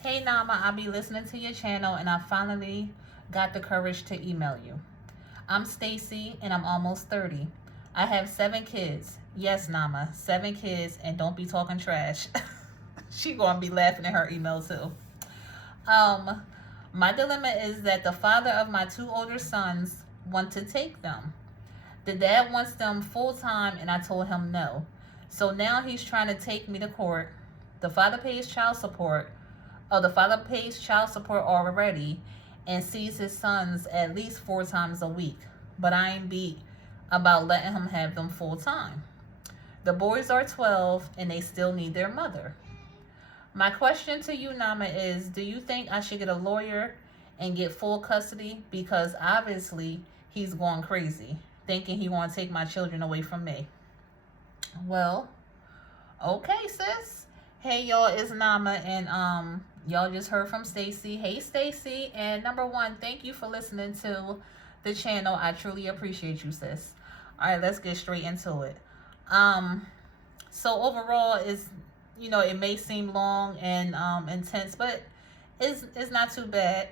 Hey Nama, I'll be listening to your channel and I finally got the courage to email you. I'm Stacy and I'm almost 30. I have 7 kids. Yes, Nama, 7 kids, and don't be talking trash. She gonna be laughing at her email too. Um, my dilemma is that the father of my 2 older sons want to take them. The dad wants them full time and I told him no. So now he's trying to take me to court. The father pays child support. Oh, the father pays child support already and sees his sons at least 4 times a week. But I ain't beat about letting him have them full time. The boys are 12 and they still need their mother. My question to you, Nama, is do you think I should get a lawyer and get full custody? Because obviously he's going crazy, thinking he want to take my children away from me. Well, okay, sis. Hey, y'all, it's Nama, and y'all just heard from Stacy. Hey, Stacy, and number one, thank you for listening to the channel. I truly appreciate you, sis. All right, let's get straight into it. Um, so overall, it may seem long and intense, but it's not too bad.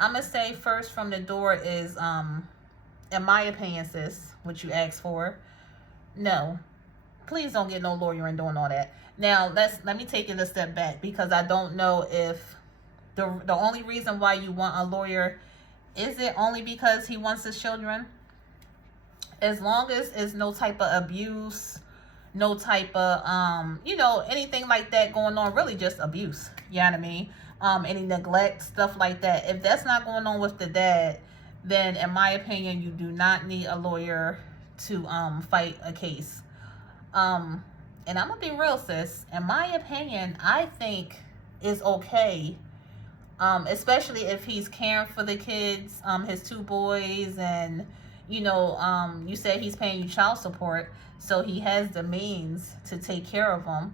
I'm gonna say first from the door is in my opinion, sis, what you asked for. No, please don't get no lawyer and doing all that. Now let me take it a step back because I don't know if the only reason why you want a lawyer is it only because he wants his children. As long as there's no type of abuse, no type of anything like that going on, really just abuse. You know what I mean? Any neglect, stuff like that. If that's not going on with the dad, then in my opinion, you do not need a lawyer to fight a case. And I'm gonna be real, sis. In my opinion, I think it's okay, especially if he's caring for the kids, his 2 boys, and you said he's paying you child support, so he has the means to take care of them.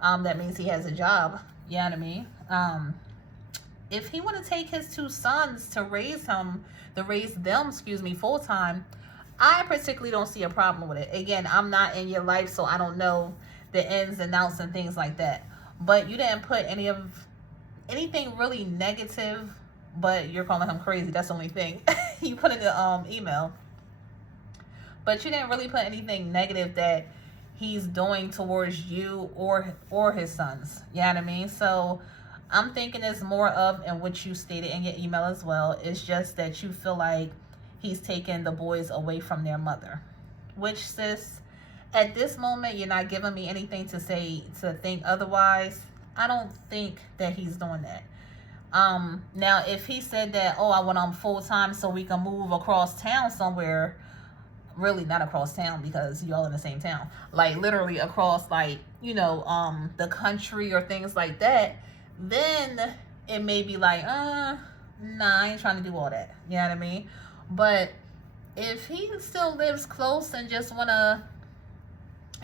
That means he has a job. You know what I mean? If he want to take his 2 sons to raise them, full time, I particularly don't see a problem with it. Again, I'm not in your life, so I don't know the ins and outs and things like that. But you didn't put anything really negative, but you're calling him crazy. That's the only thing you put in the email. But you didn't really put anything negative that he's doing towards you or his sons. You know what I mean? So I'm thinking it's more of, and what you stated in your email as well, it's just that you feel like he's taking the boys away from their mother. Which, sis, at this moment, you're not giving me anything to say to think otherwise. I don't think that he's doing that. Now, if he said that, oh, I want him full time so we can move across town somewhere, really not across town because y'all in the same town, like literally across, like, the country or things like that, then it may be like, nah, I ain't trying to do all that. You know what I mean? But if he still lives close and just wanna,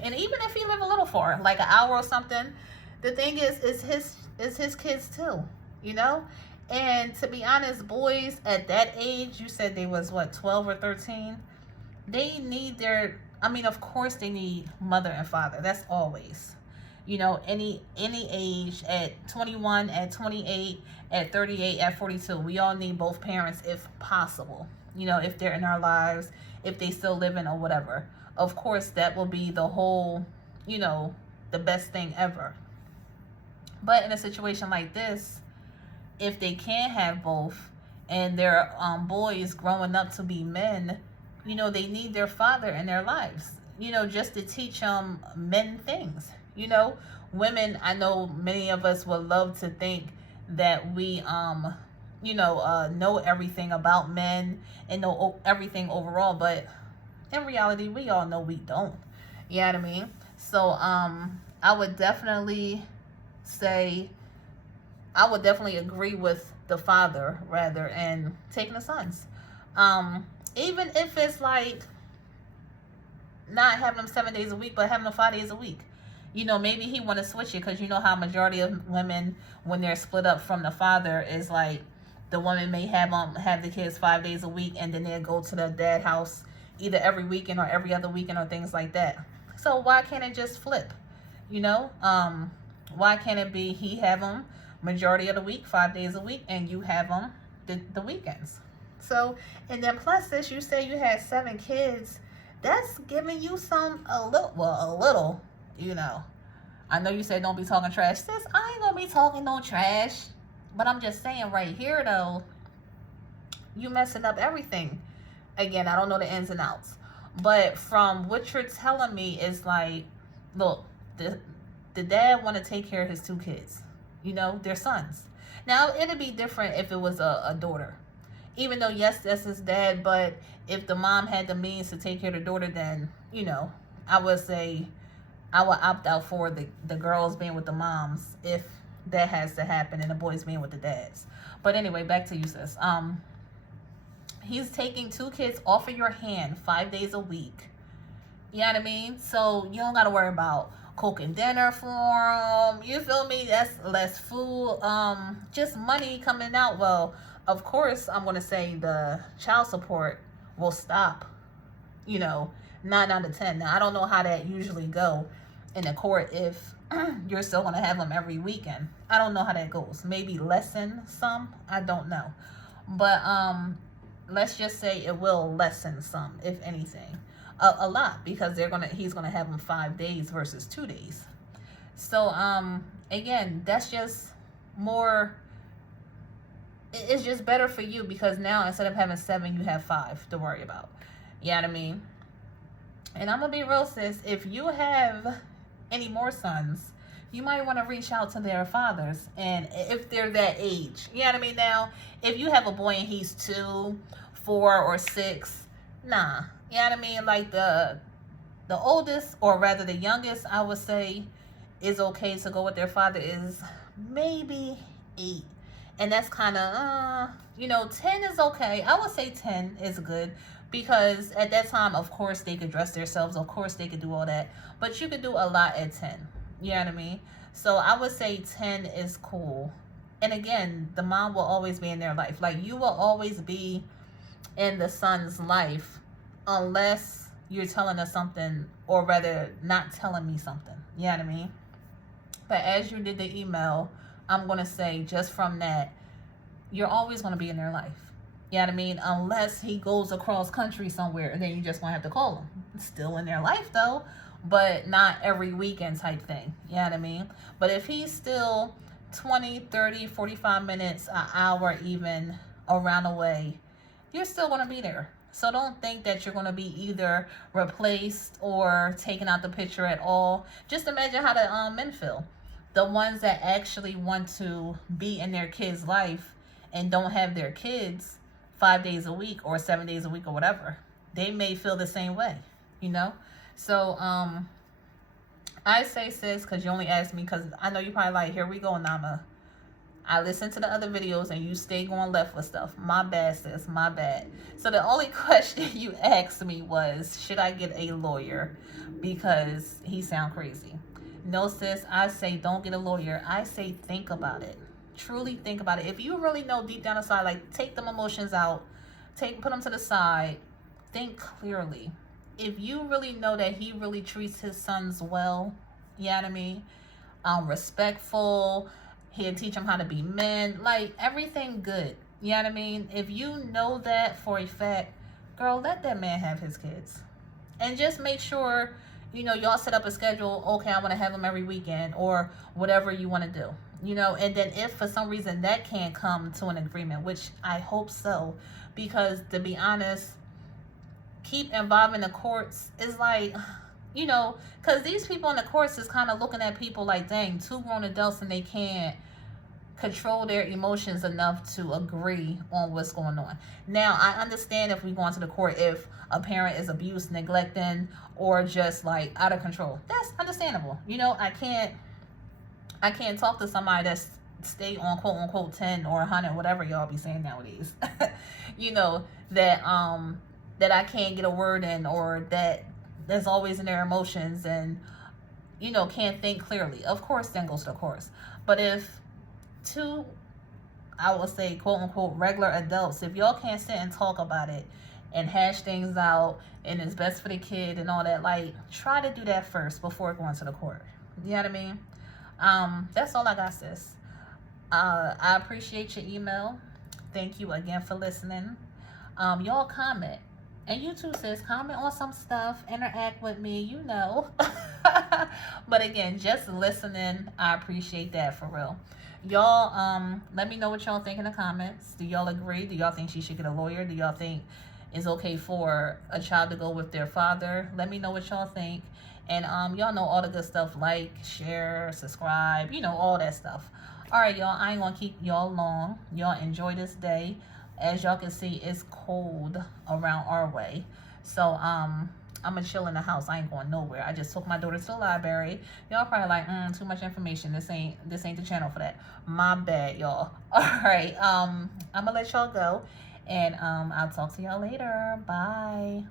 and even if he live a little far, like an hour or something, the thing is, it's his kids too, And to be honest, boys at that age, you said they was what, 12 or 13? They need of course they need mother and father. That's always. Any age, at 21, at 28, at 38, at 42, we all need both parents if possible. If they're in our lives, if they still living or whatever. Of course, that will be the whole, the best thing ever. But in a situation like this, if they can't have both and they're boys growing up to be men, they need their father in their lives, just to teach them men things. Women, I know many of us would love to think that we, know everything about men and know everything overall, but in reality, we all know we don't. You know what I mean? So, I would definitely agree with the father, rather, and taking the sons. Even if it's like not having them 7 days a week, but having them 5 days a week. Maybe he want to switch it because you know how majority of women, when they're split up from the father, is like the woman may have the kids 5 days a week, and then they'll go to the dad house either every weekend or every other weekend or things like that. So why can't it just flip? Why can't it be he have them, majority of the week, 5 days a week, and you have them the weekends. So, and then plus this, you say you had 7 kids. That's giving you a little, you know. I know you said don't be talking trash. Sis, I ain't gonna be talking no trash. But I'm just saying right here, though, you messing up everything. Again, I don't know the ins and outs. But from what you're telling me is like, look, the dad want to take care of his 2 kids. You know, their sons. Now, it'd be different if it was a daughter. Even though, yes, that's his dad, but if the mom had the means to take care of the daughter, then, you know, I would say I would opt out for the girls being with the moms if that has to happen and the boys being with the dads. But anyway, back to you, sis. He's taking 2 kids off of your hand 5 days a week. You know what I mean? So you don't got to worry about cooking dinner for them. You feel me? That's less food. Just money coming out. Well, of course, I'm going to say the child support will stop, you know, 9 out of 10. Now, I don't know how that usually go in the court if you're still going to have them every weekend. I don't know how that goes. Maybe lessen some. I don't know. But let's just say it will lessen some, if anything. A lot, because he's gonna have them 5 days versus 2 days. So again, that's just more. It's just better for you because now instead of having 7, you have 5 to worry about. You know what I mean? And I'm gonna be real, sis. If you have any more sons, you might want to reach out to their fathers, and if they're that age, you know what I mean. Now, if you have a boy and he's 2, 4, or 6, nah. You know what I mean? Like the oldest, or rather the youngest, I would say is okay to go with their father is maybe 8. And that's kind of, you know, 10 is okay. I would say 10 is good because at that time, of course, they could dress themselves. Of course, they could do all that. But you could do a lot at 10. You know what I mean? So I would say 10 is cool. And again, the mom will always be in their life. Like, you will always be in the son's life unless you're telling us something, or rather not telling me something. You know what I mean? But as you did the email, I'm going to say just from that, you're always going to be in their life. You know what I mean? Unless he goes across country somewhere, and then you just going to have to call him. Still in their life, though, but not every weekend type thing. You know what I mean? But if he's still 20, 30, 45 minutes, an hour even around the way, you're still going to be there. So don't think that you're going to be either replaced or taken out the picture at all. Just imagine how the men feel. The ones that actually want to be in their kid's life and don't have their kids 5 days a week or 7 days a week or whatever. They may feel the same way, you know? So I say, sis, because you only asked me, because I know you probably like, here we go, Nama. I listened to the other videos and you stay going left with stuff. My bad, sis. My bad. So the only question you asked me was, should I get a lawyer? Because he sound crazy. No, sis. I say don't get a lawyer. I say think about it. Truly think about it. If you really know deep down inside, like, take them emotions out. Put them to the side. Think clearly. If you really know that he really treats his sons well, you know what I mean? Respectful. He'll teach them how to be men. Like, everything good. You know what I mean? If you know that for a fact, girl, let that man have his kids. And just make sure, you know, y'all set up a schedule. Okay, I want to have them every weekend or whatever you want to do. You know, and then if for some reason that can't come to an agreement, which I hope so, because to be honest, keep involving the courts is like, you know, because these people in the courts is kind of looking at people like, dang, 2 grown adults and they can't control their emotions enough to agree on what's going on. Now, I understand if we go into the court, if a parent is abused, neglecting, or just like out of control. That's understandable. You know, I can't talk to somebody that's stay on quote unquote 10 or 100, whatever y'all be saying nowadays. You know, that I can't get a word in, or that's always in their emotions and, you know, can't think clearly. Of course, then goes to the courts. But if 2, I would say, quote unquote, regular adults, if y'all can't sit and talk about it and hash things out and it's best for the kid and all that, like, try to do that first before going to the court. You know what I mean? That's all I got, sis. I appreciate your email. Thank you again for listening. Y'all comment. And you too, sis. Comment on some stuff. Interact with me, you know. But again, just listening, I appreciate that for real. Y'all, let me know what y'all think in the comments. Do y'all agree? Do y'all think she should get a lawyer? Do y'all think it's okay for a child to go with their father? Let me know what y'all think. And y'all know all the good stuff, like, share, subscribe, you know, all that stuff. All right, y'all, I ain't gonna keep y'all long. Y'all enjoy this day. As y'all can see, it's cold around our way. So I'm gonna chill in the house. I ain't going nowhere. I just took my daughter to the library. Y'all probably like, too much information. This ain't the channel for that. My bad, y'all. All right, I'm gonna let y'all go, and I'll talk to y'all later. Bye.